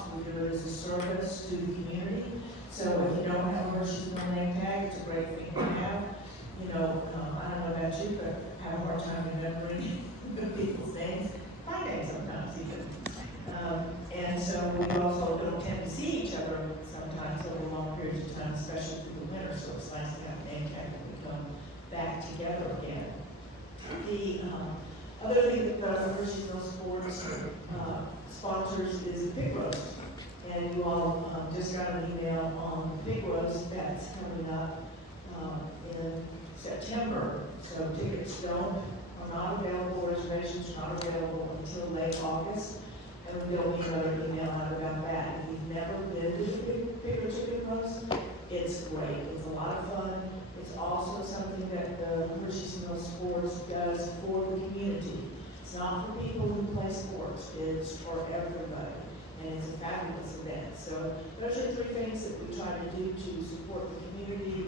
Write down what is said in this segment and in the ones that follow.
cost. We do it as a service to the community. So if you don't have a Hershey's Mill name tag, it's a great thing to have. You know, I don't know about you, but I have a hard time remembering people's names, my name sometimes even. And so we also don't tend to see each other sometimes over long periods of time, especially through the winter, so it's nice to have a name tag when we come back together again. The other thing that the Hershey's Mill Sports sponsors is a pig roast. And you all just got an email on the pig roast that's coming up in September. So tickets are not available, reservations are not available until late August. And there'll be another email out about that. If you've never been to the pig roast, it's great. It's a lot of fun. It's also something that the Hershey's Mill Sports does for the community. It's not for people who play sports. It's for everybody. And it's a fabulous event. So those are three things that we try to do to support the community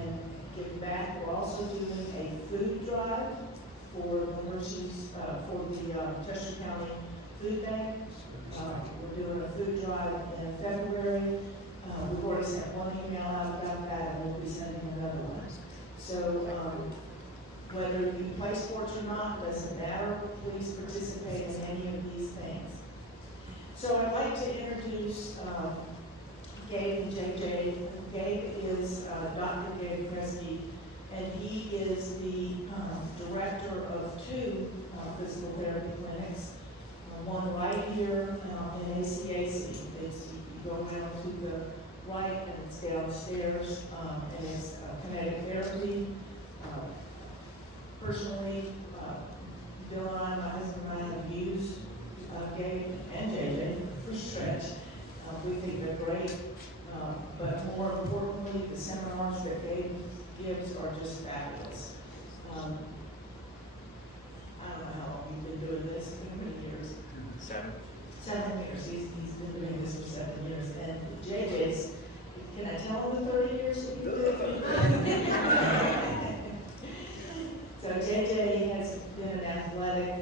and give back. We're also doing a food drive for the Hershey's, for the Chester County Food Bank. We're doing a food drive in February. We've already sent one email out about that, and we'll be sending another one. So whether you play sports or not, doesn't matter. Please participate in any of these things. So I'd like to introduce Gabe and JJ. Gabe is Dr. Gabe Kresge, and he is the director of two physical therapy clinics. One right here in ACAC. You go around to the right and it's downstairs, and it's kinetic therapy. Personally, Bill and I, my husband and I, have used Gabe and JJ for stretch. We think they're great, but more importantly, the seminars that Gabe gives are just fabulous. I don't know how long you've been doing this, how many years? 7 years. He's been doing this for 7 years. And JJ's, can I tell him the 30 years that you did? So JJ has been an athletic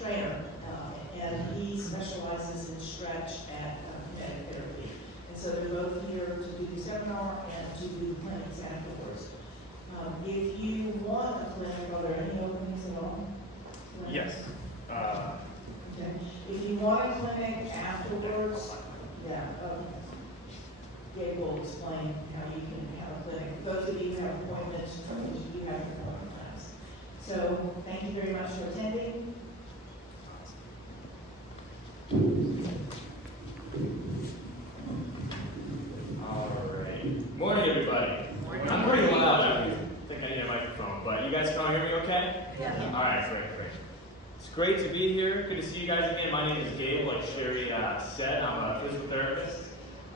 trainer, and he specializes in stretch at kinetic therapy. And so they're both here to do the seminar and to do the clinics afterwards. If you want a clinic, are there any openings at all? Yes. Okay. If you want a clinic afterwards, yeah, Gabe will explain how you can have a clinic. Those of you who have appointments, you have appointment times. So thank you very much for attending. Alright. Morning, everybody. Morning. I'm pretty loud. I think I need a microphone, but you guys can all hear me okay? Yeah. Alright, great. It's great to be here. Good to see you guys again. My name is Gabe, like Sherry said. I'm a physical therapist.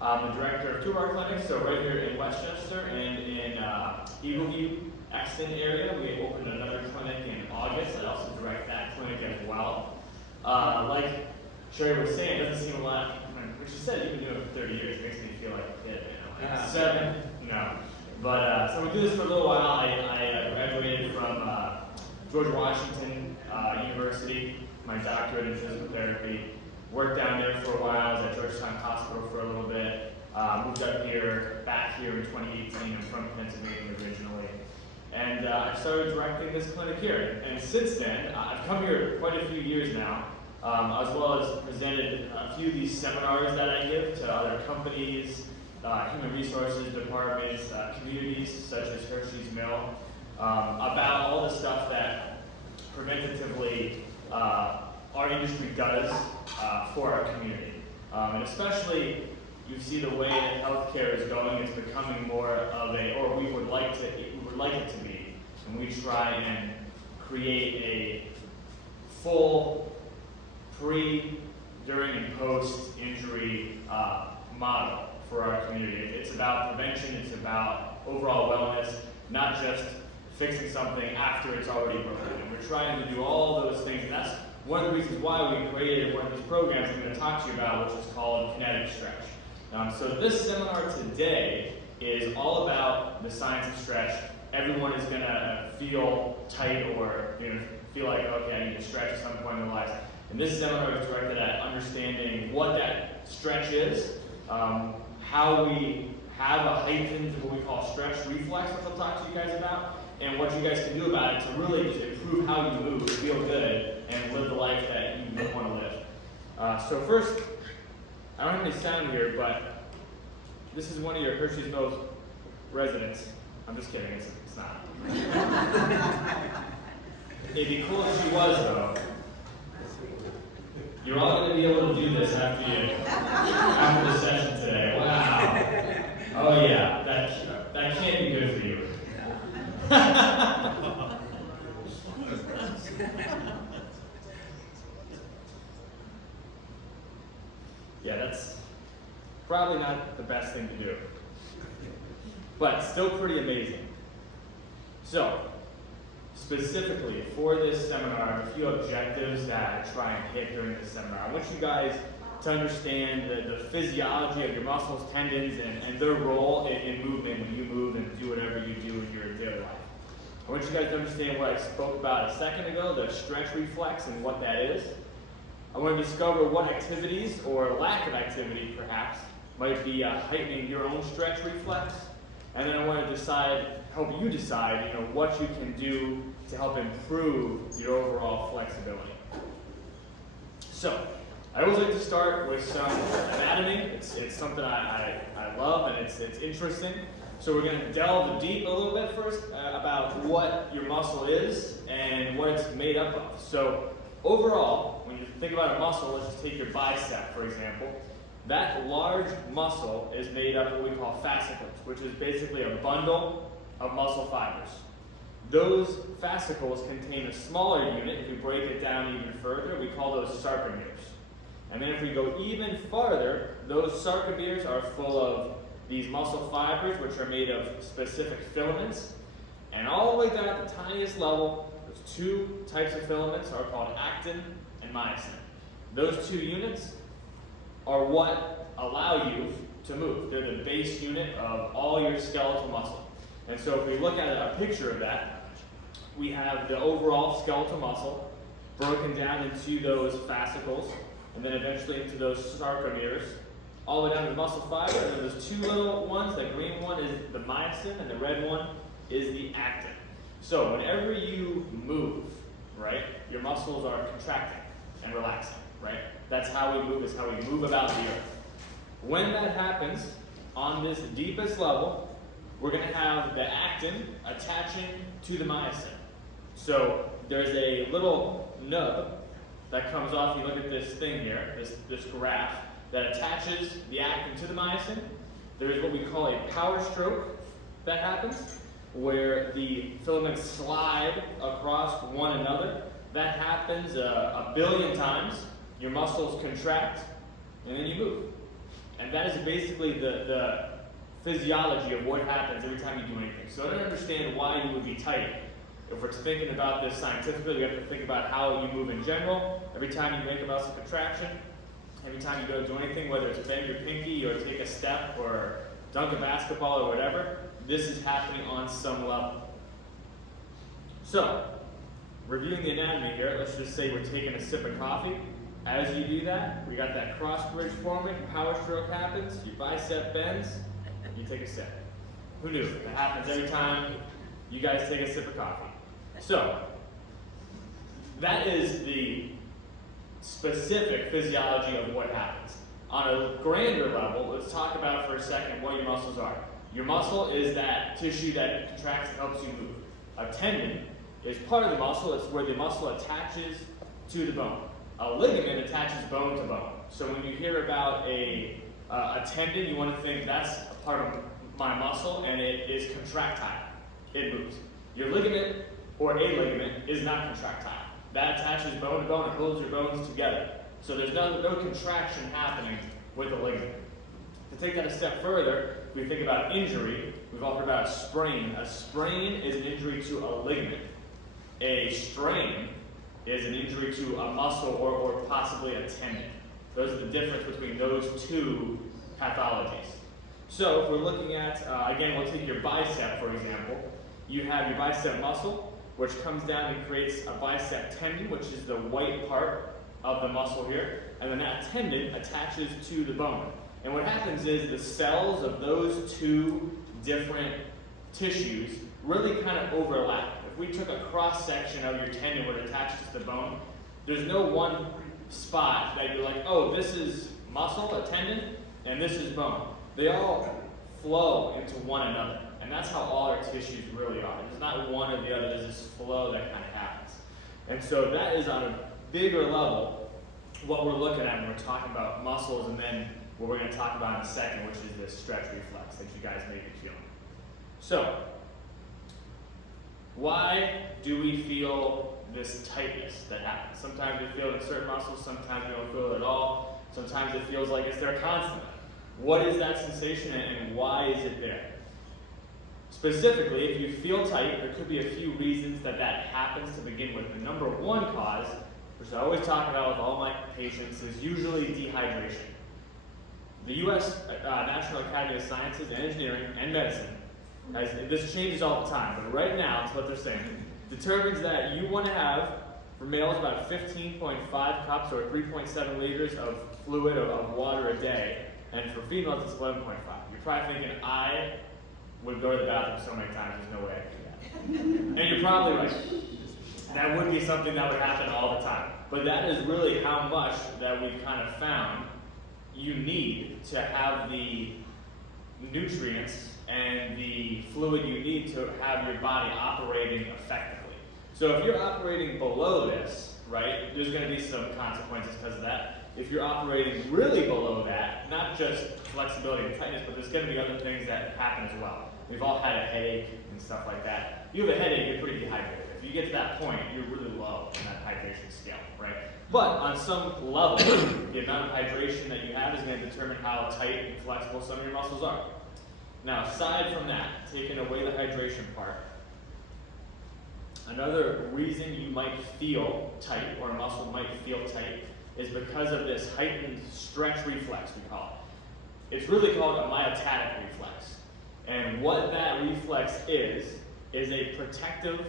I'm the director of two of our clinics, so right here in Westchester and in Eagleview, Exton area. We opened another clinic in August. I also direct that clinic as well. Like Sherry was saying, it doesn't seem a lot, when she said you've been doing it for 30 years, it makes me feel like a kid. You know, like 7, no. But so we do this for a little while. I graduated from George Washington University, my doctorate in physical therapy. Worked down there for a while. I was at Georgetown Hospital for a little bit. Moved up here, back here in 2018. I'm from Pennsylvania originally. And I started directing this clinic here. And since then, I've come here quite a few years now, as well as presented a few of these seminars that I give to other companies, human resources departments, communities such as Hershey's Mill, about all the stuff that preventatively our industry does for our community. And especially, you see the way that healthcare is going, it's becoming more of a, or we would like it to be, and we try and create a full pre, during, and post-injury model for our community. It's about prevention, it's about overall wellness, not just fixing something after it's already broken. And we're trying to do all those things, and that's one of the reasons why we created one of these programs I'm going to talk to you about, which is called Kinetic Stretch. So this seminar today is all about the science of stretch. Everyone is going to feel tight or feel like, okay, I need to stretch at some point in their lives. And this seminar is directed at understanding what that stretch is, how we have a heightened, what we call stretch reflex, which I'll talk to you guys about, and what you guys can do about it to really just improve how you move, feel good, and live the life that you want to live. So first, I don't have any sound here, but this is one of your Hershey's Mills residents. I'm just kidding, it's not. It'd be cool if she was, though. You're all going to be able to do this after the session today. Wow. Oh yeah, that can't be good for you. Yeah, that's probably not the best thing to do. But still pretty amazing. So, specifically for this seminar, a few objectives that I try and hit during this seminar. I want you guys to understand the physiology of your muscles, tendons, and their role in movement when you move and do whatever you do in your daily life. I want you guys to understand what I spoke about a second ago, the stretch reflex and what that is. I want to discover what activities, or lack of activity perhaps, might be heightening your own stretch reflex. And then I want to help you decide, what you can do to help improve your overall flexibility. So, I always like to start with some anatomy. It's something I love, and it's interesting. So we're going to delve deep a little bit first about what your muscle is and what it's made up of. So overall, when you think about a muscle, let's just take your bicep, for example. That large muscle is made up of what we call fascicles, which is basically a bundle of muscle fibers. Those fascicles contain a smaller unit. If we break it down even further, we call those sarcomeres. And then if we go even farther, those sarcomeres are full of these muscle fibers, which are made of specific filaments. And all the way down at the tiniest level, those two types of filaments are called actin and myosin. Those two units are what allow you to move. They're the base unit of all your skeletal muscle. And so if we look at a picture of that, we have the overall skeletal muscle broken down into those fascicles, and then eventually into those sarcomeres, all the way down to the muscle fiber, and then those two little ones, the green one is the myosin, and the red one is the actin. So whenever you move, right, your muscles are contracting and relaxing, right? That's how we move, is how we move about the earth. When that happens, on this deepest level, we're going to have the actin attaching to the myosin. So there's a little nub that comes off. You look at this thing here, this graph, that attaches the actin to the myosin. There's what we call a power stroke that happens, where the filaments slide across one another. That happens a billion times. Your muscles contract, and then you move. And that is basically the physiology of what happens every time you do anything. So I don't understand why you would be tight. If we're thinking about this scientifically, we have to think about how you move in general. Every time you make a muscle contraction, every time you go do anything, whether it's bend your pinky or take a step or dunk a basketball or whatever, this is happening on some level. So, reviewing the anatomy here, let's just say we're taking a sip of coffee. As you do that, we got that cross bridge forming, power stroke happens, your bicep bends, you take a sip. Who knew? It happens every time you guys take a sip of coffee. So, that is the specific physiology of what happens. On a grander level, let's talk about for a second what your muscles are. Your muscle is that tissue that contracts and helps you move. A tendon is part of the muscle. It's where the muscle attaches to the bone. A ligament attaches bone to bone. So when you hear about a tendon, you want to think that's a part of my muscle, and it is contractile. It moves. Your ligament or a ligament is not contractile. That attaches bone to bone and holds your bones together. So there's no contraction happening with the ligament. To take that a step further, if we think about injury, we've all heard about a sprain. A sprain is an injury to a ligament. A strain is an injury to a muscle or possibly a tendon. Those are the difference between those two pathologies. So if we're looking at, again, we'll take your bicep, for example. You have your bicep muscle, which comes down and creates a bicep tendon, which is the white part of of the muscle here, and then that tendon attaches to the bone. And what happens is the cells of those two different tissues really kind of overlap. If we took a cross section of your tendon where it attaches to the bone, there's no one spot that you're like, oh, this is muscle, a tendon, and this is bone. They all flow into one another. And that's how all our tissues really are. There's not one or the other, there's this flow that kind of happens. And so that is on a bigger level what we're looking at when we're talking about muscles, and then what we're going to talk about in a second, which is this stretch reflex that you guys may be feeling. So, why do we feel this tightness that happens? Sometimes we feel it in certain muscles, sometimes we don't feel it at all. Sometimes it feels like it's there constantly. What is that sensation and why is it there? Specifically, if you feel tight, there could be a few reasons that happens to begin with. The number one cause, which I always talk about with all my patients, is usually dehydration. The U.S. National Academy of Sciences and Engineering and Medicine, this changes all the time, but right now, it's what they're saying, determines that you want to have, for males, about 15.5 cups or 3.7 liters of fluid of water a day, and for females, it's 11.5. You're probably thinking, I would go to the bathroom so many times, there's no way I could do that. And you're probably right. That would be something that would happen all the time. But that is really how much that we've kind of found you need to have the nutrients and the fluid you need to have your body operating effectively. So if you're operating below this, right, there's going to be some consequences because of that. If you're operating really below that, not just flexibility and tightness, but there's going to be other things that happen as well. We've all had a headache and stuff like that. If you have a headache, you're pretty dehydrated. If you get to that point, you're really low in that hydration scale, right? But on some level, the amount of hydration that you have is going to determine how tight and flexible some of your muscles are. Now, aside from that, taking away the hydration part, another reason you might feel tight or a muscle might feel tight is because of this heightened stretch reflex, we call it. It's really called a myotatic reflex. And what that reflex is a protective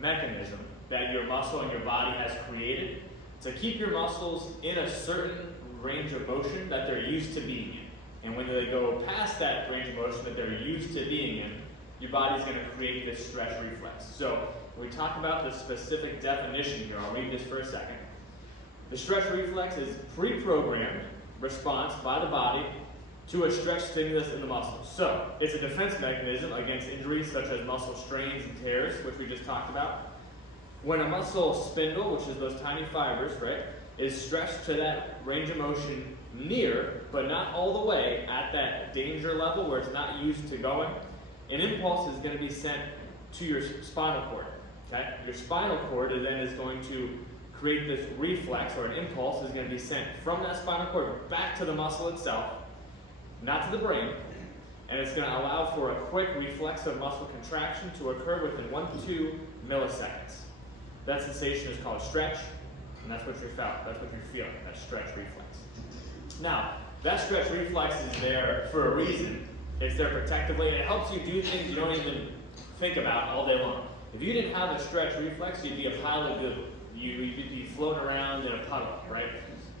mechanism that your muscle and your body has created to keep your muscles in a certain range of motion that they're used to being in. And when they go past that range of motion that they're used to being in, your body's going to create this stretch reflex. So when we talk about the specific definition here, I'll read this for a second. The stretch reflex is pre-programmed response by the body to a stretch stimulus in the muscles. So it's a defense mechanism against injuries such as muscle strains and tears, which we just talked about. When a muscle spindle, which is those tiny fibers, right, is stretched to that range of motion near, but not all the way, at that danger level where it's not used to going, an impulse is going to be sent to your spinal cord. Okay? Your spinal cord then is going to create this reflex, or an impulse is going to be sent from that spinal cord back to the muscle itself, not to the brain, and it's going to allow for a quick reflexive muscle contraction to occur within 1 to 2 milliseconds. That sensation is called stretch, and that's what you're feeling, that stretch reflex. Now, that stretch reflex is there for a reason. It's there protectively, and it helps you do things you don't even think about all day long. If you didn't have a stretch reflex, you'd be a pile of goo. You'd be floating around in a puddle, right?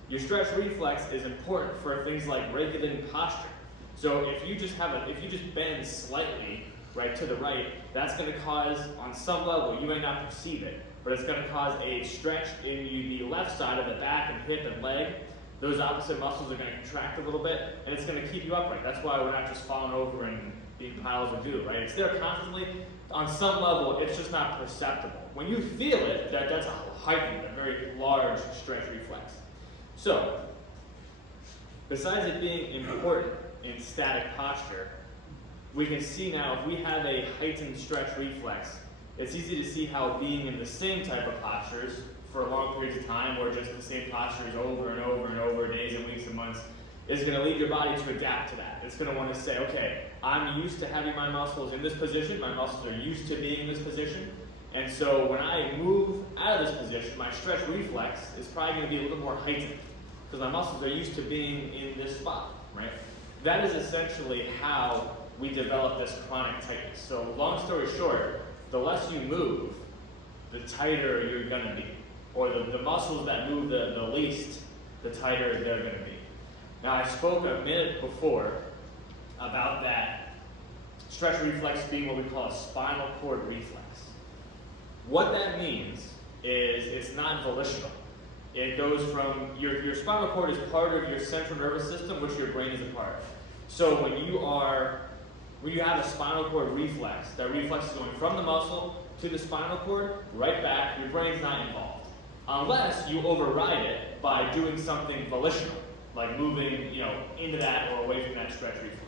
Your stretch reflex is important for things like regulating posture. So if you just bend slightly, right, to the right, that's going to cause, on some level, you may not perceive it, but it's going to cause a stretch in the left side of the back and hip and leg. Those opposite muscles are going to contract a little bit, and it's going to keep you upright. That's why we're not just falling over and being piles of goo, right? It's there constantly. On some level, it's just not perceptible. When you feel it, that's a heightened, a very large stretch reflex. So, besides it being important in static posture, we can see now if we have a heightened stretch reflex, it's easy to see how being in the same type of postures for long periods of time, or just the same postures over and over and over, days and weeks and months, is going to lead your body to adapt to that. It's going to want to say, okay, I'm used to having my muscles in this position, my muscles are used to being in this position, and so when I move out of this position, my stretch reflex is probably going to be a little more heightened, because my muscles are used to being in this spot, right? That is essentially how we develop this chronic tightness. So long story short, the less you move, the tighter you're going to be. or the muscles that move the least, the tighter they're going to be. Now, I spoke a minute before about that stretch reflex being what we call a spinal cord reflex. What that means is it's not volitional. It goes from, your spinal cord is part of your central nervous system, which your brain is a part of. So when you have a spinal cord reflex, that reflex is going from the muscle to the spinal cord, right back, your brain's not involved. Unless you override it by doing something volitional, like moving, into that or away from that stretch reflex.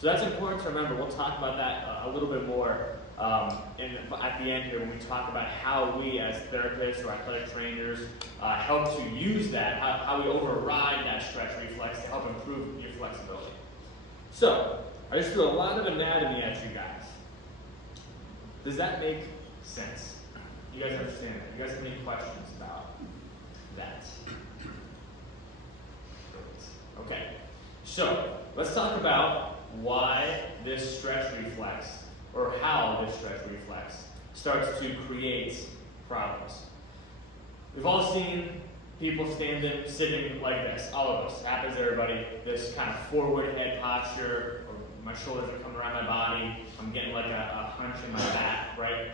So that's important to remember. We'll talk about that a little bit more at the end here when we talk about how we as therapists or athletic trainers help to use that, how we override that stretch reflex to help improve your flexibility. So, I just threw a lot of anatomy at you guys. Does that make sense? You guys understand that? You guys have any questions about that? Okay, so let's talk about why this stretch reflex, or how this stretch reflex starts to create problems. We've all seen people sitting like this, all of us, happens to everybody, this kind of forward head posture, or my shoulders are coming around my body, I'm getting like a hunch in my back, right?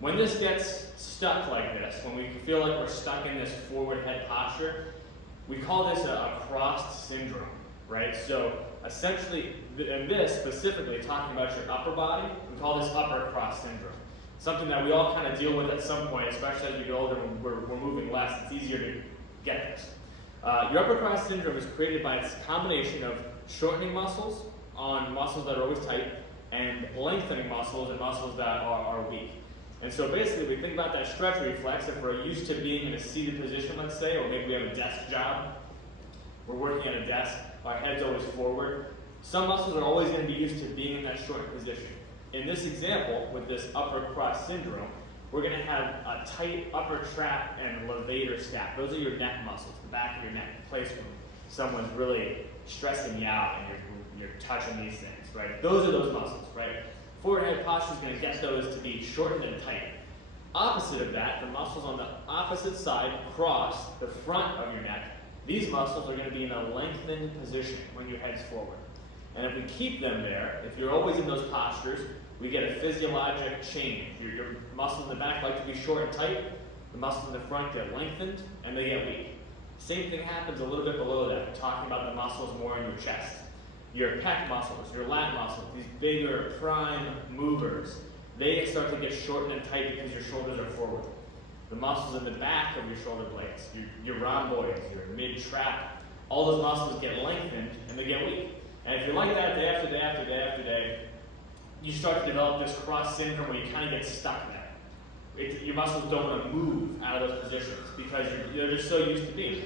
When this gets stuck like this, when we feel like we're stuck in this forward head posture, we call this a crossed syndrome, right? So essentially, and this specifically talking about your upper body, we call this upper cross syndrome. Something that we all kind of deal with at some point, especially as we get older when we're moving less, it's easier to get this. Your upper cross syndrome is created by its combination of shortening muscles on muscles that are always tight, and lengthening muscles and muscles that are weak. And so basically, we think about that stretch reflex. If we're used to being in a seated position, let's say, or maybe we have a desk job, we're working at a desk, our head's always forward. Some muscles are always going to be used to being in that short position. In this example, with this upper cross syndrome, we're going to have a tight upper trap and levator scap. Those are your neck muscles, the back of your neck, the place when someone's really stressing you out and you're touching these things, right? Those are those muscles, right? Forward head posture is going to get those to be shortened and tight. Opposite of that, the muscles on the opposite side cross the front of your neck. These muscles are going to be in a lengthened position when your head's forward. And if we keep them there, if you're always in those postures, we get a physiologic change. Your muscles in the back like to be short and tight. The muscles in the front get lengthened, and they get weak. Same thing happens a little bit below that. We're talking about the muscles more in your chest. Your pec muscles, your lat muscles, these bigger prime movers, they start to get shortened and tight because your shoulders are forward. The muscles in the back of your shoulder blades, your rhomboids, your mid-trap, all those muscles get lengthened and they get weak. And if you're like that day after day after day after day, you start to develop this cross syndrome where you kind of get stuck there. Your muscles don't want to move out of those positions because they're just so used to being.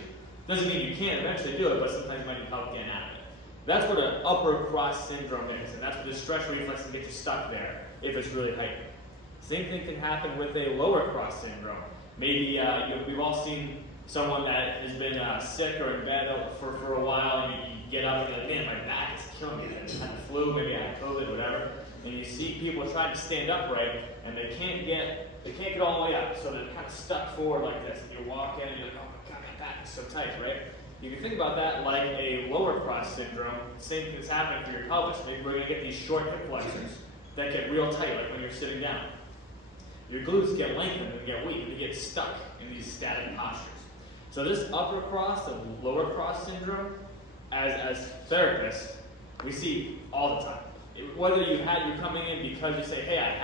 Doesn't mean you can't eventually do it, but sometimes it might be help getting out of it. That's what an upper cross syndrome is, and that's what the stretch reflex can get you stuck there if it's really heightened. Same thing can happen with a lower cross syndrome. Maybe we've all seen someone that has been sick or in bed for a while, and you get up and you're like, man, my back is killing me. I had the flu, maybe I had COVID, whatever. And you see people trying to stand upright, and they can't get all the way up, so they're kind of stuck forward like this. And you walk in, and you're like, oh my God, my back is so tight, right? You can think about that like a lower cross syndrome. The same thing that's happening for your pelvis. Maybe we're going to get these short hip flexors that get real tight, like when you're sitting down. Your glutes get lengthened and get weak, and you get stuck in these static postures. So this upper cross and lower cross syndrome, as therapists, we see all the time. Whether you're coming in because you say, hey,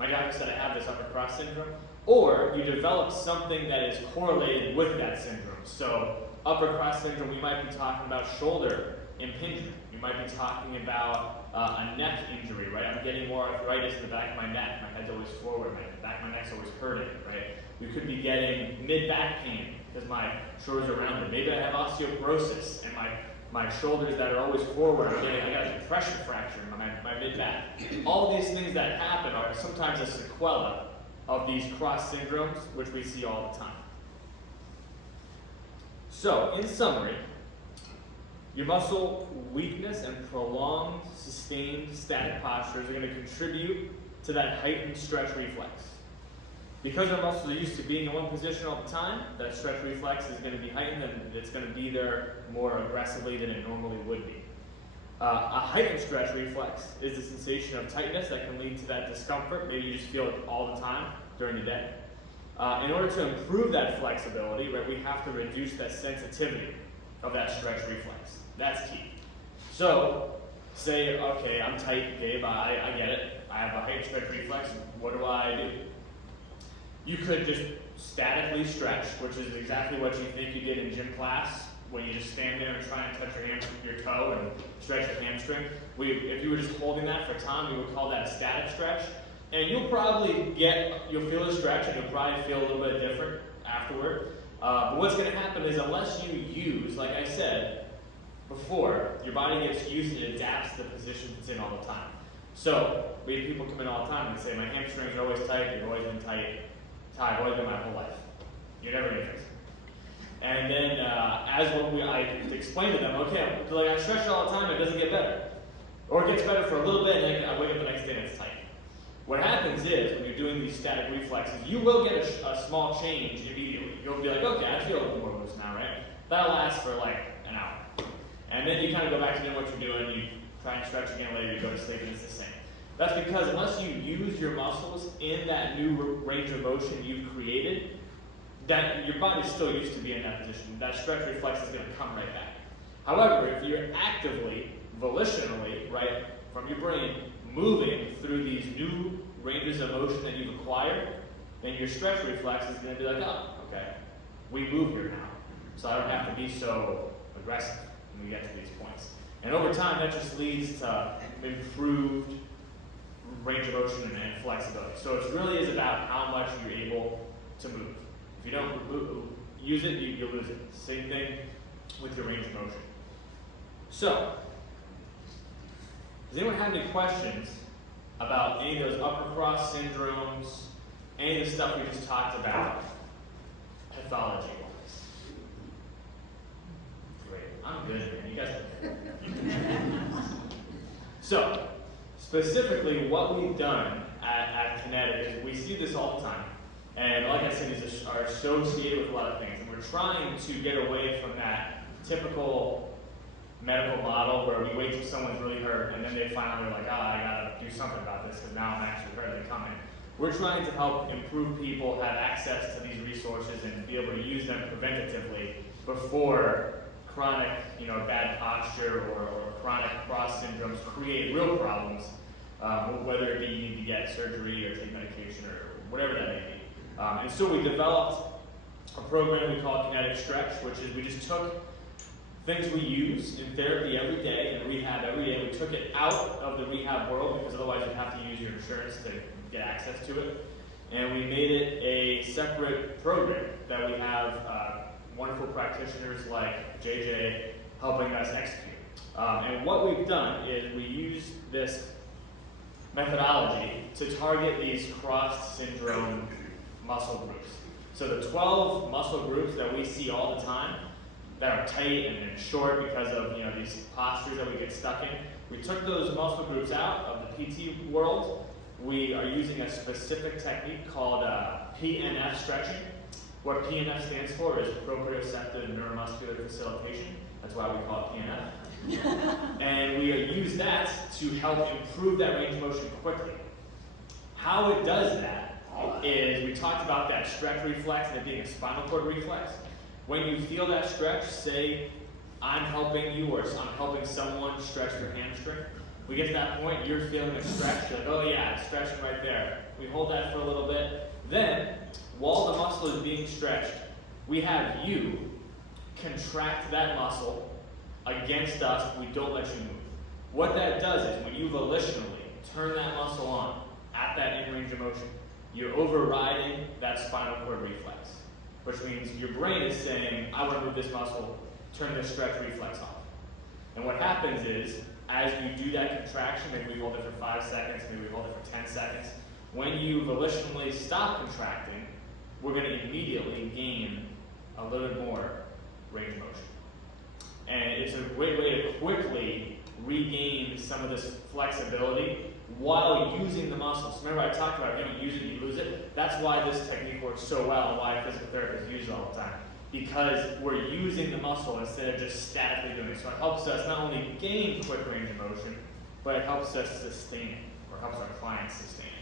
my doctor said I have this upper cross syndrome, or you develop something that is correlated with that syndrome. So upper cross syndrome, we might be talking about shoulder impingement. We might be talking about a neck injury, right? I'm getting more arthritis in the back of my neck. My head's always forward. The back of my neck's always hurting, right? We could be getting mid-back pain because my shoulders are rounded. Maybe I have osteoporosis and my shoulders that are always forward. I got a compression fracture in my mid-back. All these things that happen are sometimes a sequela of these cross syndromes, which we see all the time. So, in summary, your muscle weakness and prolonged, sustained, static postures are going to contribute to that heightened stretch reflex. Because our muscles are used to being in one position all the time, that stretch reflex is going to be heightened and it's going to be there more aggressively than it normally would be. A heightened stretch reflex is the sensation of tightness that can lead to that discomfort. Maybe you just feel it all the time during the day. In order to improve that flexibility, right, we have to reduce that sensitivity of that stretch reflex. That's key. So, say, okay, I'm tight, Gabe, I get it. I have a heightened stretch reflex. What do I do? You could just statically stretch, which is exactly what you think you did in gym class, when you just stand there and try and touch your toe and stretch your hamstring. If you were just holding that for time, we would call that a static stretch. And you'll feel a stretch, and you'll probably feel a little bit different afterward. But what's going to happen is, unless you use, like I said before, your body gets used and adapts to the position it's in all the time. So we have people come in all the time and say, my hamstrings are always tight, they've always been tight. I've always been my whole life. You're never going to fix it. And then I explain to them, okay, like I stretch it all the time, it doesn't get better. Or it gets better for a little bit, and then I wake up the next day and it's tight. What happens is, when you're doing these static reflexes, you will get a small change immediately. You'll be like, okay, I feel a little more loose now, right? That'll last for like an hour. And then you kind of go back to doing what you're doing, you try and stretch again later, you go to sleep, and it's the same. That's because unless you use your muscles in that new range of motion you've created, that your body's still used to being in that position. That stretch reflex is going to come right back. However, if you're actively, volitionally, right, from your brain, moving through these new ranges of motion that you've acquired, then your stretch reflex is going to be like, oh, okay, we move here now. So I don't have to be so aggressive when we get to these points. And over time, that just leads to improved range of motion and flexibility. So it really is about how much you're able to move. If you don't use it, you'll lose it. Same thing with your range of motion. So, does anyone have any questions about any of those upper cross syndromes, any of the stuff we just talked about, pathology-wise? Great. I'm good, man. You guys are good. So, specifically, what we've done at Kinetic is we see this all the time. And like I said, these are associated with a lot of things. And we're trying to get away from that typical medical model where we wait till someone's really hurt and then they finally are like, I gotta do something about this because now I'm actually hurt and they come in. We're trying to help improve people have access to these resources and be able to use them preventatively before chronic, bad posture or chronic cross syndromes create real problems, whether it be you need to get surgery or take medication or whatever that may be. And so we developed a program we call Kinetic Stretch, which is we just took things we use in therapy every day and rehab every day. We took it out of the rehab world because otherwise you'd have to use your insurance to get access to it. And we made it a separate program that we have wonderful practitioners like JJ helping us execute. And what we've done is we use this methodology to target these crossed syndrome muscle groups. So the 12 muscle groups that we see all the time that are tight and short because of these postures that we get stuck in, we took those muscle groups out of the PT world. We are using a specific technique called PNF stretching. What PNF stands for is proprioceptive neuromuscular facilitation. That's why we call it PNF. And we use that to help improve that range of motion quickly. How it does that is, we talked about that stretch reflex and it being a spinal cord reflex. When you feel that stretch, say I'm helping you or I'm helping someone stretch their hamstring. We get to that point, you're feeling a stretch, you're like, oh yeah, it's stretching right there. We hold that for a little bit. Then, while the muscle is being stretched, we have you contract that muscle against us. We don't let you move. What that does is, when you volitionally turn that muscle on at that in-range of motion, you're overriding that spinal cord reflex, which means your brain is saying, I want to move this muscle, turn this stretch reflex off. And what happens is, as you do that contraction, maybe we hold it for 5 seconds, maybe we hold it for 10 seconds, when you volitionally stop contracting, we're going to immediately gain a little bit more range of motion. And it's a great way to quickly regain some of this flexibility while using the muscle. So remember I talked about if you don't use it, you lose it. That's why this technique works so well and why physical therapists use it all the time. Because we're using the muscle instead of just statically doing it. So it helps us not only gain quick range of motion, but it helps us sustain it, or helps our clients sustain it.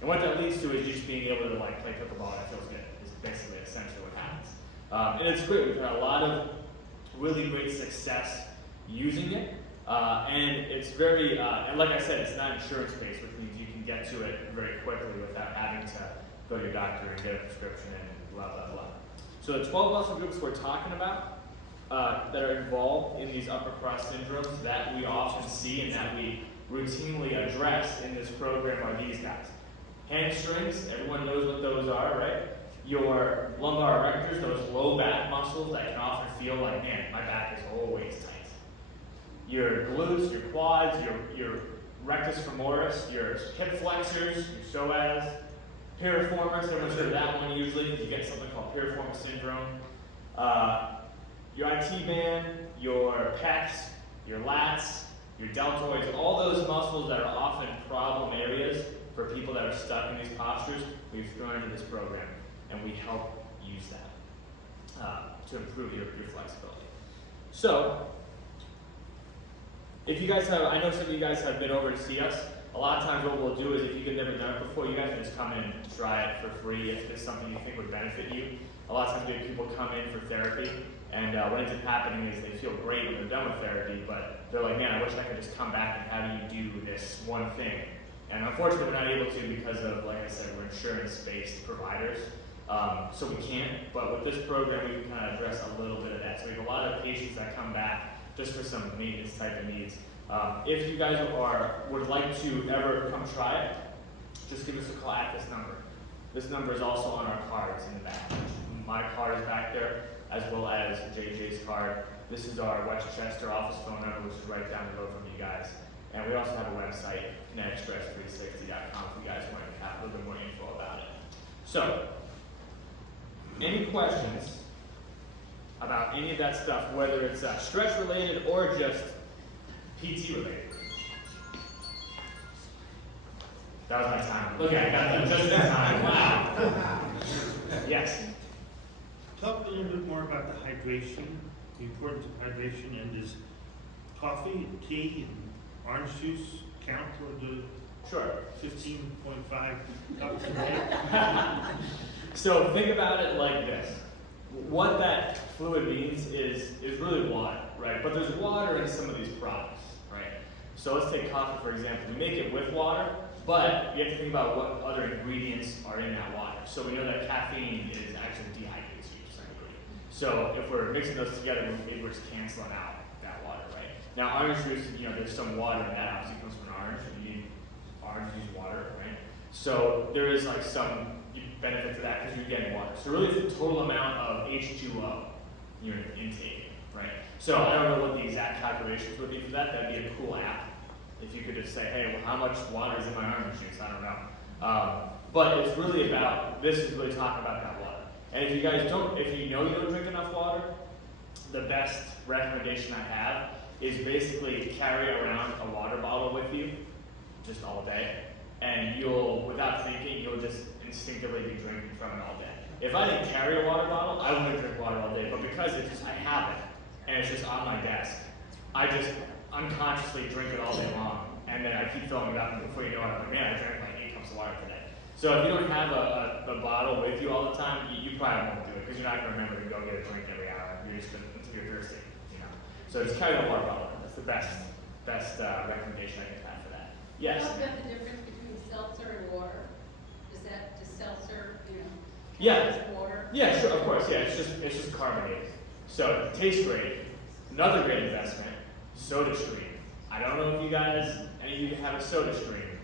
And what that leads to is just being able to like play pickleball and it feels good, is basically essentially what happens. And it's great, we've had a lot of really great success using it. And it's very, and like I said, it's not insurance-based, which means you can get to it very quickly without having to go to your doctor and get a prescription and blah, blah, blah. So the 12 muscle groups we're talking about that are involved in these upper crust syndromes that we often see and that we routinely address in this program are these guys. Hamstrings, everyone knows what those are, right? Your lumbar erectors, those low back muscles that can often feel like, man, my back is always tight. Your glutes, your quads, your rectus femoris, your hip flexors, your psoas, piriformis, everyone's heard of that one usually because you get something called piriformis syndrome. Your IT band, your pecs, your lats, your deltoids, all those muscles that are often problem areas for people that are stuck in these postures, we've thrown into this program and we help use that to improve your flexibility. So, if you guys have, I know some of you guys have been over to see us. A lot of times what we'll do is if you've never done it before, you guys can just come in and try it for free if it's something you think would benefit you. A lot of times we have people come in for therapy, and what ends up happening is they feel great when they're done with therapy, but they're like, man, I wish I could just come back and have you do this one thing. And unfortunately we're not able to because of, like I said, we're insurance-based providers. So we can't, but with this program we can kind of address a little bit of that. So we have a lot of patients that come back just for some maintenance type of needs. If you guys would like to ever come try it, just give us a call at this number. This number is also on our cards in the back. My card is back there, as well as JJ's card. This is our Westchester office phone number, which is right down the road from you guys. And we also have a website, kinetexpress360.com, if you guys want to have a little bit more info about it. So, any questions about any of that stuff, whether it's stretch related or just PT related? That was my time. Look at it, I got that just in time. Wow. Yes. Talk a little bit more about the hydration, the importance of hydration, and does coffee and tea and orange juice count toward the Sure. 15.5 cups a day? So think about it like this. What that fluid means is really water, right? But there's water in some of these products, right? So let's take coffee, for example. We make it with water, but you have to think about what other ingredients are in that water. So we know that caffeine is actually dehydrates you to some degree. So if we're mixing those together, we're just canceling out that water, right? Now orange juice, there's some water in that, obviously comes from an orange, and you need orange juice water, right? So there is like some benefit to that because you're getting water. So really it's the total amount of H2O you're intaking, right? So I don't know what the exact calculations would be for that. That'd be a cool app. If you could just say, hey, well, how much water is in my orange juice? I don't know. But it's really about, this is really talking about that water. And if you guys don't, if you know you don't drink enough water, the best recommendation I have is basically carry around a water bottle with you just all day. And you'll, without thinking, you'll just instinctively be drinking from it all day. If I didn't carry a water bottle, I wouldn't drink water all day. But because I have it, and it's just on my desk, I just unconsciously drink it all day long. And then I keep filling it up, and before you know it, I'm like, man, I drank like 8 cups of water today. So if you don't have a bottle with you all the time, you probably won't do it, because you're not going to remember to go get a drink every hour. You're just going to, until you're thirsty, So just carry the water bottle. That's the best recommendation I can have for that. Yes? How about the difference between seltzer and water? Does seltzer, Yeah. is water? Yeah, sure, of course, yeah, it's just carbonated. So it tastes great. Another great investment, SodaStream. I don't know if any of you have a SodaStream,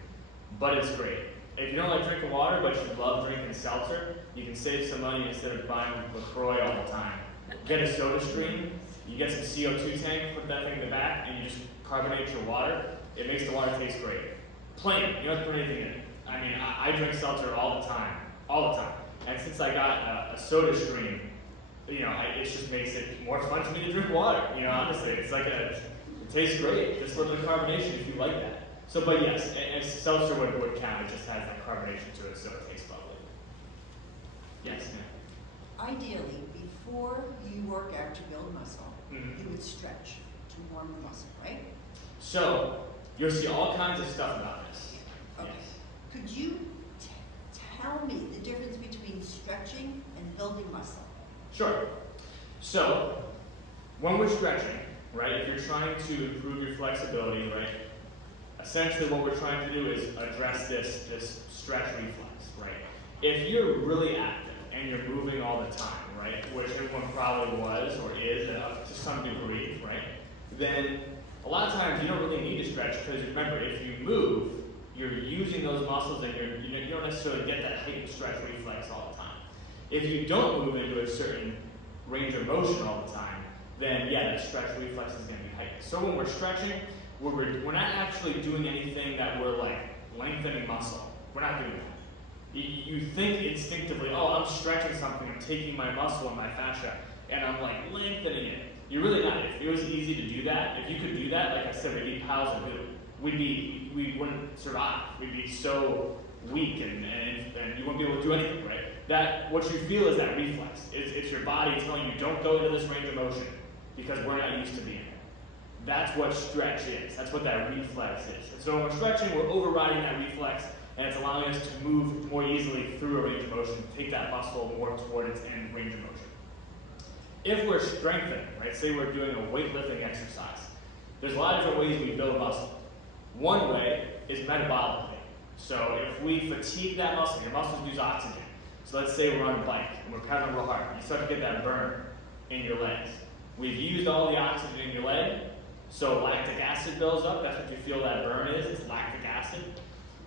but it's great. If you don't like drinking water, but you love drinking seltzer, you can save some money instead of buying LaCroix all the time. Get a SodaStream, you get some CO2 tank, put that thing in the back, and you just carbonate your water. It makes the water taste great. Plain, you don't have to put anything in it. I mean, I drink seltzer all the time. And since I got a SodaStream, it just makes it more fun for me to drink water. Honestly, it's like it tastes great. Just a little bit of carbonation if you like that. So, but yes, and seltzer would count. It just has that carbonation to it, so it tastes lovely. Yes. Ideally, before you work out to build muscle, Mhm. you would stretch to warm the muscle, right? So you'll see all kinds of stuff about this. Okay. Yes. Could you tell me the difference between stretching and building muscle? Sure. So when we're stretching, right, if you're trying to improve your flexibility, right, essentially what we're trying to do is address this stretch reflex, right? If you're really active and you're moving all the time, right, which everyone probably was or is up to some degree, right, then a lot of times you don't really need to stretch because remember, if you move, you're using those muscles and you don't necessarily get that heightened stretch reflex all the time. If you don't move into a certain range of motion all the time, then yeah, that stretch reflex is going to be heightened. So when we're stretching, we're not actually doing anything that we're like lengthening muscle. We're not doing that. You think instinctively, oh, I'm stretching something, I'm taking my muscle and my fascia, and I'm like lengthening it. You're really not. If it was easy to do that, if you could do that, like I said, we'd be piles of goo. We wouldn't survive. We'd be so weak and you wouldn't be able to do anything, right? That what you feel is that reflex. It's your body telling you don't go into this range of motion because we're not used to being there. That's what stretch is. That's what that reflex is. And so when we're stretching, we're overriding that reflex, and it's allowing us to move more easily through a range of motion, take that muscle more toward its end range of motion. If we're strengthening, right, say we're doing a weightlifting exercise, there's a lot of different ways we build muscle. One way is metabolically. So if we fatigue that muscle, your muscles use oxygen. So let's say we're on a bike and we're pedaling real hard. You start to get that burn in your legs. We've used all the oxygen in your leg, so lactic acid builds up. That's what you feel that burn is. It's lactic acid.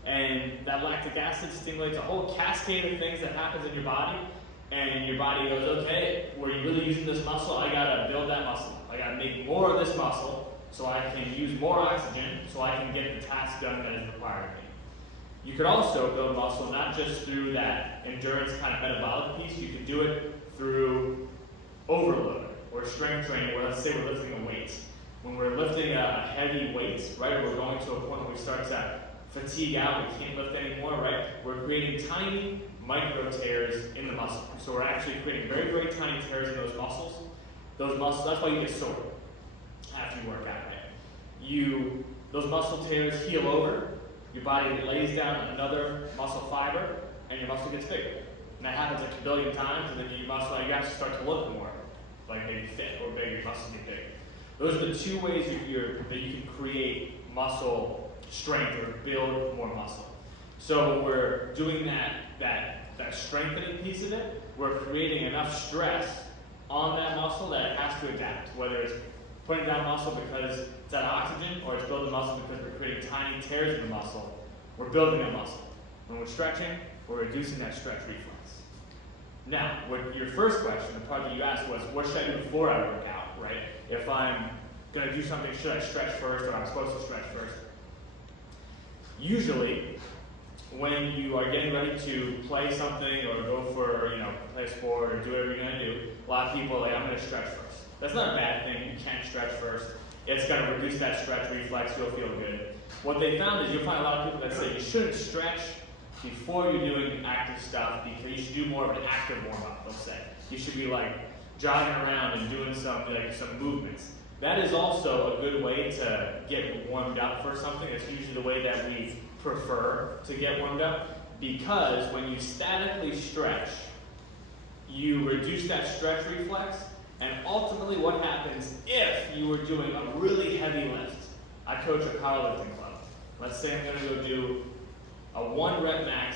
And that lactic acid stimulates a whole cascade of things that happens in your body. And your body goes, okay, were you really using this muscle? I gotta build that muscle. I gotta make more of this muscle so I can use more oxygen so I can get the task done that is required of me. You could also build muscle not just through that endurance kind of metabolic piece, you could do it through overload or strength training where let's say we're lifting a weight. When we're lifting a heavy weight, right, or we're going to a point where we start to fatigue out, we can't lift anymore, right, we're creating tiny micro tears in the muscle. So we're actually creating very, very tiny tears in those muscles. Those muscles, that's why you get sore after you work out, right? Those muscle tears heal over, your body lays down another muscle fiber, and your muscle gets bigger. And that happens like a billion times, and then your muscle, you actually start to look more like maybe fit or bigger, your muscles get bigger. Those are the two ways that you can create muscle strength or build more muscle. So when we're doing that strengthening piece of it, we're creating enough stress on that muscle that it has to adapt, whether it's putting down muscle because it's out of oxygen or it's building muscle because we're creating tiny tears in the muscle. We're building that muscle. When we're stretching, we're reducing that stretch reflex. Now, what your first question, the part that you asked was, what should I do before I work out, right? If I'm going to do something, should I stretch first or I'm supposed to stretch first? Usually, when you are getting ready to play something or go for, play a sport or do whatever you're going to do, a lot of people are like, I'm going to stretch first. That's not a bad thing. You can stretch first. It's going to reduce that stretch reflex. You'll feel good. What they found is you'll find a lot of people that say you shouldn't stretch before you're doing active stuff because you should do more of an active warm-up, they'll say. You should be like jogging around and doing some movements. That is also a good way to get warmed up for something. It's usually the way that we prefer to get warmed up because when you statically stretch, you reduce that stretch reflex, and ultimately what happens if you were doing a really heavy lift. I coach a powerlifting club. Let's say I'm going to go do a 1 rep max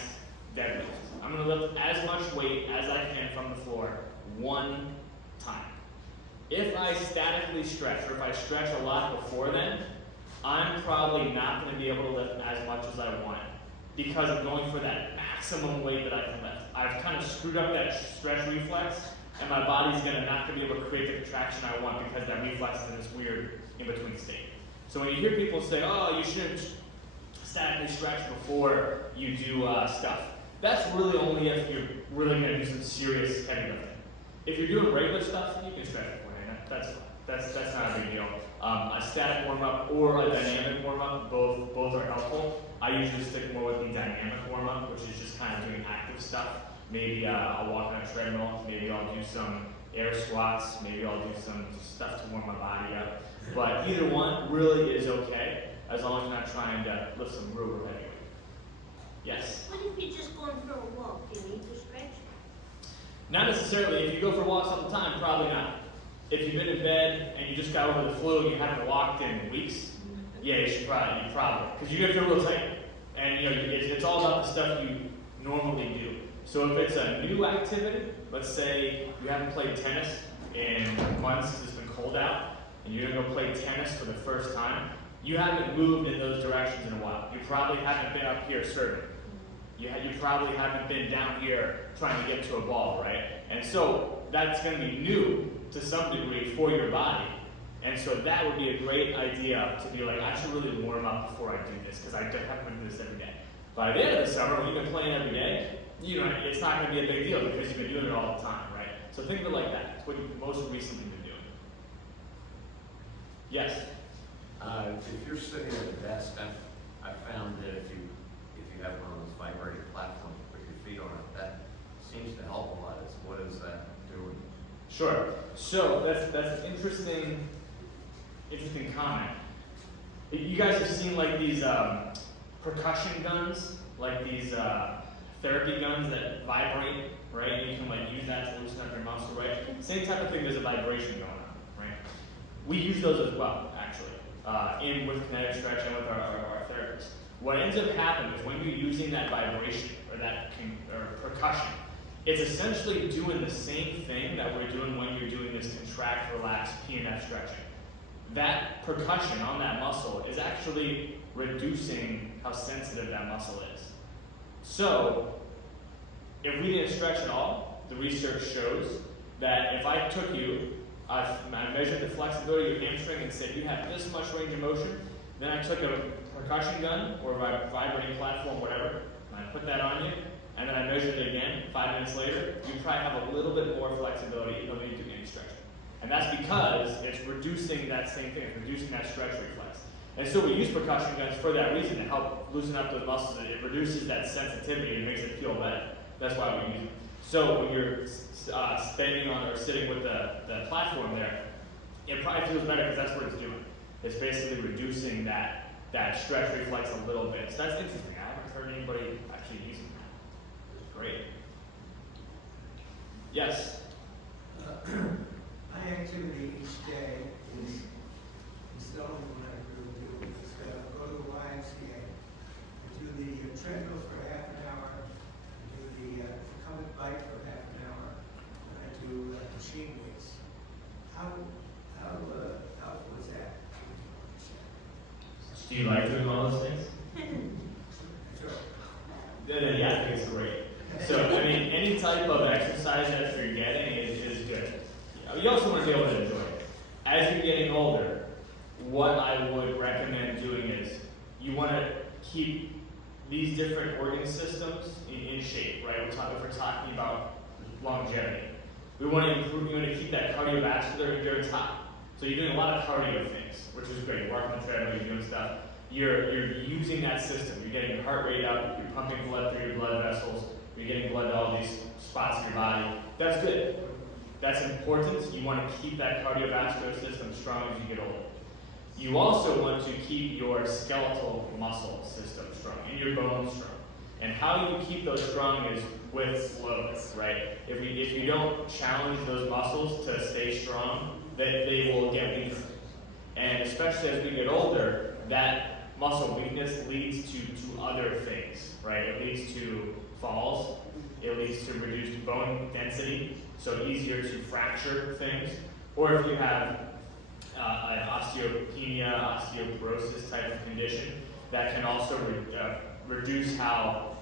deadlift. I'm going to lift as much weight as I can from the floor one time. If I statically stretch, or if I stretch a lot before then, I'm probably not going to be able to lift as much as I want because I'm going for that maximum weight that I can lift. I've kind of screwed up that stretch reflex, and my body's not going to be able to create the contraction I want because that reflex is in this weird in-between state. So when you hear people say, oh, you shouldn't statically stretch before you do stuff, that's really only if you're really going to do some serious heavy lifting. If you're doing regular stuff, you can stretch beforehand. That's fine. That's not a big deal. A static warm up or a dynamic warm up, both are helpful. I usually stick more with the dynamic warm up, which is just kind of doing active stuff. Maybe I'll walk on a treadmill. Maybe I'll do some air squats. Maybe I'll do some stuff to warm my body up. But either one really is okay, as long as you're not trying to lift some real heavy weight. Yes? What if you're just going for a walk? Do you need to stretch? Not necessarily. If you go for walks all the time, probably not. If you've been in bed and you just got over the flu and you haven't walked in weeks, yeah, you probably, because you're gonna feel real tight. And you know, it's all about the stuff you normally do. So if it's a new activity, let's say you haven't played tennis in months because it's been cold out, and you're gonna go play tennis for the first time, you haven't moved in those directions in a while. You probably haven't been up here serving. You probably haven't been down here trying to get to a ball, right? And so that's going to be new to some degree for your body. And so that would be a great idea to be like, I should really warm up before I do this because I haven't been doing this every day. By the end of the summer, when you've been playing every day, you know, it's not going to be a big deal because you've been doing it all the time, right? So think of it like that. It's what you've most recently been doing. Yes? If you're sitting at a desk, I've found that if you have one of those vibrating platforms, put your feet on it, that seems to help a lot. What is that doing? Sure. So that's an interesting comment. You guys have seen like these percussion guns, like these therapy guns that vibrate, right? And you can like use that to loosen up your muscle, right? Same type of thing. There's a vibration going on, right? We use those as well, actually, with kinetic stretching with our therapists. What ends up happening is when you're using that vibration or percussion, it's essentially doing the same thing that we're doing when you're doing this contract, relax, PNF stretching. That percussion on that muscle is actually reducing how sensitive that muscle is. So, if we didn't stretch at all, the research shows that if I took you, I measured the flexibility of your hamstring and said you have this much range of motion, then I took a percussion gun or a vibrating platform, whatever, and I put that on you, and then I measured it again 5 minutes later, you probably have a little bit more flexibility, you don't need to do any stretching. And that's because it's reducing that same thing, it's reducing that stretch reflex. And so we use percussion guns for that reason, to help loosen up those muscles. It reduces that sensitivity and makes it feel better. That's why we use it. So when you're standing on or sitting with the platform there, it probably feels better because that's what it's doing. It's basically reducing that stretch reflex a little bit. So that's interesting. I haven't heard anybody actually using that. It's great. Yes? My activity each day is seldom when I really do is go to the YMCA, I do the treadmill for half an hour, I do the recumbent bike for half an hour, and I do machine weights. How was that? Do you like doing all those things? Sure. Yeah, I think it's great. So, I mean, any type of exercise that you're getting is good. You also want to be able to enjoy it. As you're getting older, what I would recommend doing is you want to keep these different organ systems in shape, right? If we're talking about longevity. We want to improve, you want to keep that cardiovascular endurance high. So you're doing a lot of cardio things, which is great. You're working the treadmill, you're doing stuff. You're using that system. You're getting your heart rate up, you're pumping blood through your blood vessels, you're getting blood to all these spots in your body. That's good. That's important. You want to keep that cardiovascular system strong as you get older. You also want to keep your skeletal muscle system strong and your bones strong. And how you keep those strong is with loads, right? If you don't challenge those muscles to stay strong, they will get weaker. And especially as we get older, that muscle weakness leads to other things, right? It leads to falls. It leads to reduced bone density, so easier to fracture things. Or if you have an osteopenia, osteoporosis type of condition, that can also reduce how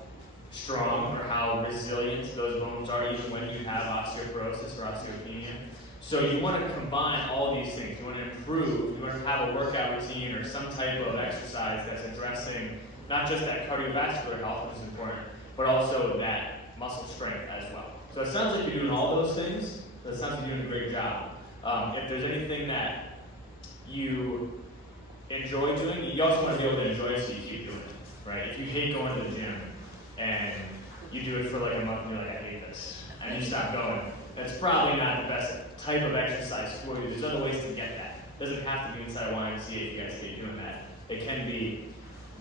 strong or how resilient those bones are even when you have osteoporosis or osteopenia. So you want to combine all these things. You want to improve, you want to have a workout routine or some type of exercise that's addressing not just that cardiovascular health, which is important, but also that muscle strength as well. So it sounds like you're doing all those things. So it sounds like you're doing a great job. If there's anything that you enjoy doing, you also want to be able to enjoy it so you keep doing it, right? If you hate going to the gym and you do it for like a month and you're like, I hate this, and you stop going, that's probably not the best type of exercise for you. There's other ways to get that. It doesn't have to be inside a YMCA if you guys keep doing that. It can be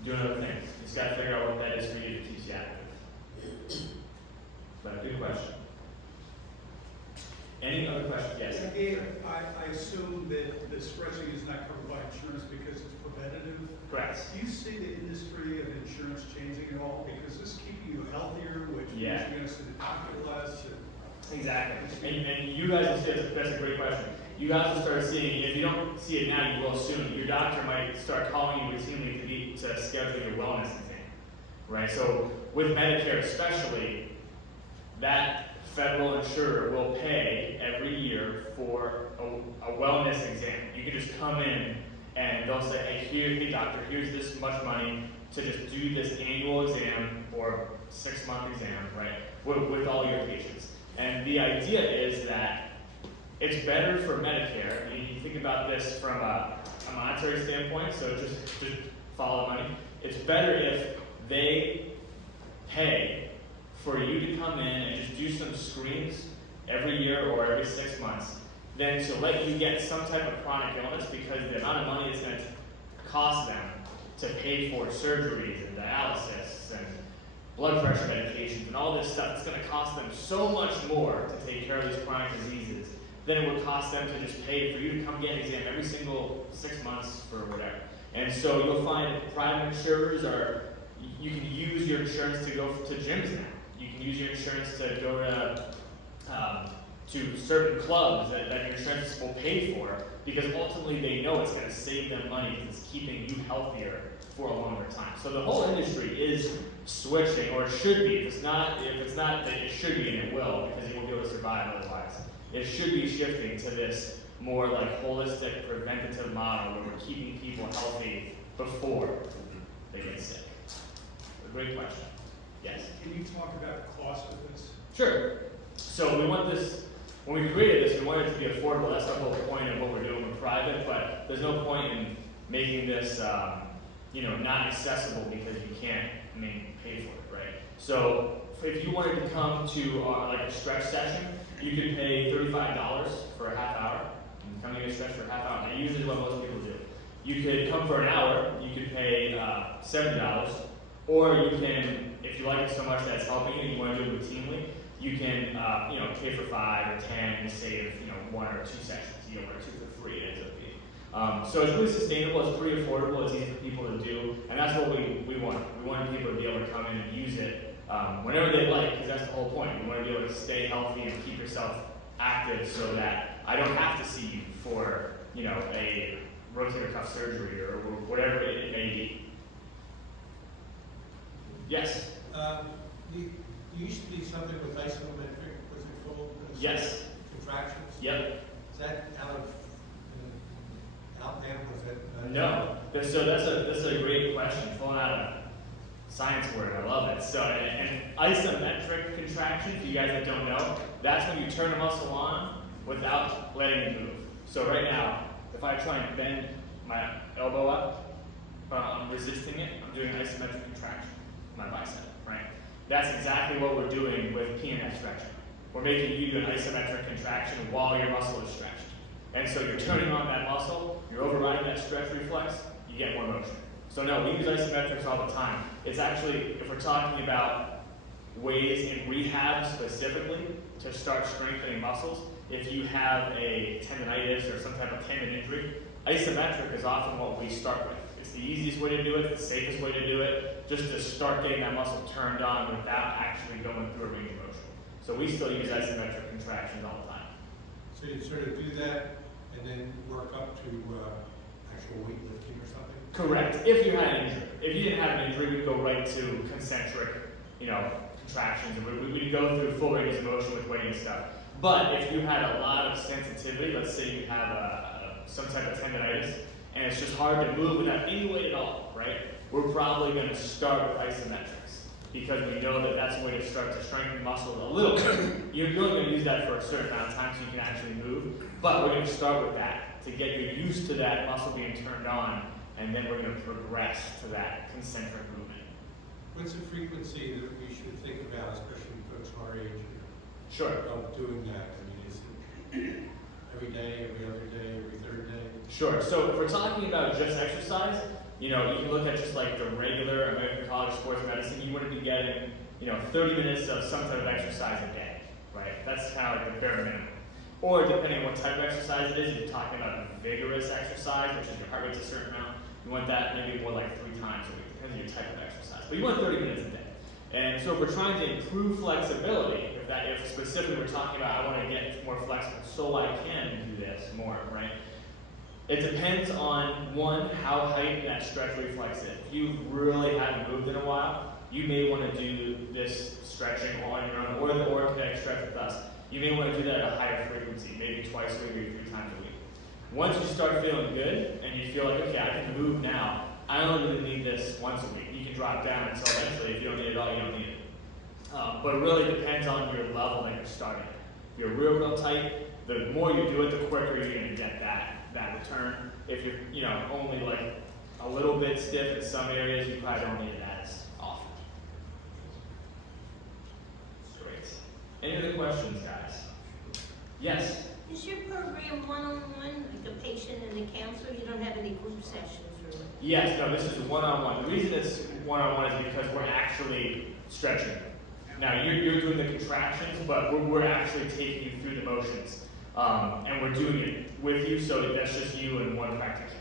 doing other things. You just got to figure out what that is for you to keep you active. But good question. Any other questions? Yes. I assume that the stretching is not covered by insurance because it's preventative. Correct. Do you see the industry of insurance changing at all? Because this is keeping you healthier, which means Yeah. you're gonna see the doctor less. Exactly. And you guys will see, that's a great question. You guys will start seeing, if you don't see it now, you will soon. Your doctor might start calling you routinely to schedule your wellness exam, right? So with Medicare especially, that federal insurer will pay every year for a wellness exam. You can just come in and they'll say, hey doctor, here's this much money to just do this annual exam or 6-month exam, right, with all your patients. And the idea is that it's better for Medicare. You think about this from a monetary standpoint, so just follow the money. It's better if they pay for you to come in and just do some screens every year or every 6 months than to let you get some type of chronic illness, because the amount of money it's going to cost them to pay for surgeries and dialysis and blood pressure medications and all this stuff, it's going to cost them so much more to take care of these chronic diseases than it would cost them to just pay for you to come get an exam every single 6 months for whatever. And so you'll find that private insurers you can use your insurance to go to gyms now. You can use your insurance to go to certain clubs that your insurance will pay for, because ultimately they know it's going to save them money because it's keeping you healthier for a longer time. So the whole industry is switching, or it should be. If it's not, it should be, and it will, because you won't be able to survive otherwise. It should be shifting to this more like holistic, preventative model where we're keeping people healthy before they get sick. A great question. Yes. Can you talk about the cost of this? Sure. So we want this, when we created this, we wanted it to be affordable. That's the whole point of what we're doing with private, but there's no point in making this, not accessible because you can't, pay for it, right? So if you wanted to come to like a stretch session, you could pay $35 for a half hour and come to a stretch for a half hour. And usually what most people do. You could come for an hour, you could pay $70, or you can, if you like it so much that it's helping you and you want to do it routinely, you can pay for 5 or 10 and save 1 or 2 sessions. You get 1 or 2 for free. It ends up being. So it's really sustainable. It's pretty affordable. It's easy for people to do, and that's what we want. We want people to be able to come in and use it whenever they like, because that's the whole point. We want to be able to stay healthy and keep yourself active, so that I don't have to see you for a rotator cuff surgery or whatever it may be. Yes. You used to be something with isometric, was it called? Yes. Contractions? Yep. Is that out now, was it? No. So that's a great question. Pulling out a science word. I love it. So an isometric contraction, for you guys that don't know, that's when you turn a muscle on without letting it move. So right now, if I try and bend my elbow up, I'm resisting it. I'm doing an isometric contraction of my bicep, right? That's exactly what we're doing with PNF stretching. We're making you do an isometric contraction while your muscle is stretched. And so you're turning on that muscle, you're overriding that stretch reflex, you get more motion. So no, we use isometrics all the time. It's actually, if we're talking about ways in rehab specifically to start strengthening muscles, if you have a tendonitis or some type of tendon injury, isometric is often what we start with. It's the easiest way to do it, the safest way to do it, just to start getting that muscle turned on without actually going through a range of motion. So we still use isometric contractions all the time. So you sort of do that and then work up to actual weightlifting or something? Correct. If you had an injury. If you didn't have an injury, we'd go right to concentric, contractions, and we'd go through full range of motion with weight and stuff. But if you had a lot of sensitivity, let's say you have some type of tendonitis, and it's just hard to move without any weight at all, right? We're probably going to start with isometrics. because we know that that's a way to start to strengthen muscle a little bit. You're only going to use that for a certain amount of time so you can actually move, but we're going to start with that to get you used to that muscle being turned on, and then we're going to progress to that concentric movement. What's the frequency that we should think about, especially folks our age, Sure. of doing that? I mean, is it every day, every other day, every third day? Sure. So if we're talking about just exercise, you can look at just like the regular American College of Sports Medicine. You want to be getting, 30 minutes of some type of exercise a day, right? That's kind of like the bare minimum. Or depending on what type of exercise it is, if you're talking about vigorous exercise, which is your heart rate's a certain amount, you want that maybe more like 3 times a week, depending on your type of exercise. But you want 30 minutes a day. And so if we're trying to improve flexibility, if specifically we're talking about I want to get more flexible so I can do this more, right? It depends on, one, how heightened that stretch reflex is. If you really haven't moved in a while, you may want to do this stretching on your own, or the orthopedic stretch with us. You may want to do that at a higher frequency, maybe twice a week or 3 times a week. Once you start feeling good and you feel like, okay, I can move now, I only really need this once a week. You can drop down until eventually, if you don't need it at all, you don't need it. But it really depends on your level that you're starting at. If you're real tight, the more you do it, the quicker you're going to get that return. If you're, only like a little bit stiff in some areas, you probably don't need it as often. Great. Any other questions, guys? Yes? Is your program one-on-one, like a patient and a counselor? You don't have any group sessions or? Yes, no, this is one-on-one. The reason it's one-on-one is because we're actually stretching. Now, you're doing the contractions, but we're actually taking you through the motions. And we're doing it with you, so that's just you and one practitioner.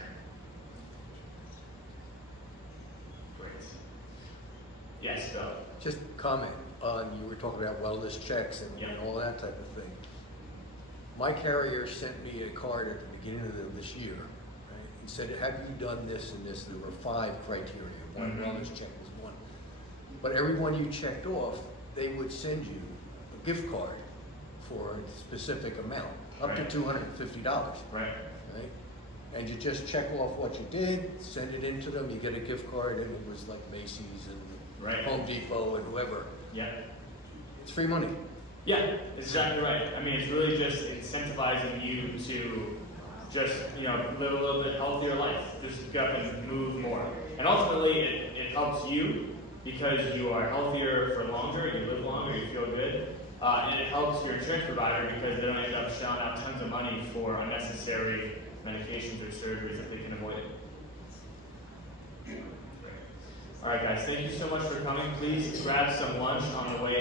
Great. Yes, Bill. Just comment on, you were talking about wellness checks and, Yeah. and all that type of thing. My carrier sent me a card at the beginning of this year, right, and said, have you done this and this? There were 5 criteria. One wellness check was one. But every one you checked off, they would send you a gift card for a specific amount, up Right. to $250. Right. Right? And you just check off what you did, send it in to them, you get a gift card, and it was like Macy's and Right. Home Depot and whoever. Yeah. It's free money. Yeah, exactly right. I mean, it's really just incentivizing you to just, live a little bit healthier life. Just get up and move more. And ultimately, it helps you because you are healthier for longer, you live longer, you feel good. And it helps your insurance provider because they don't end up shelling out tons of money for unnecessary medications or surgeries if they can avoid it. All right, guys, thank you so much for coming. Please grab some lunch on the way out.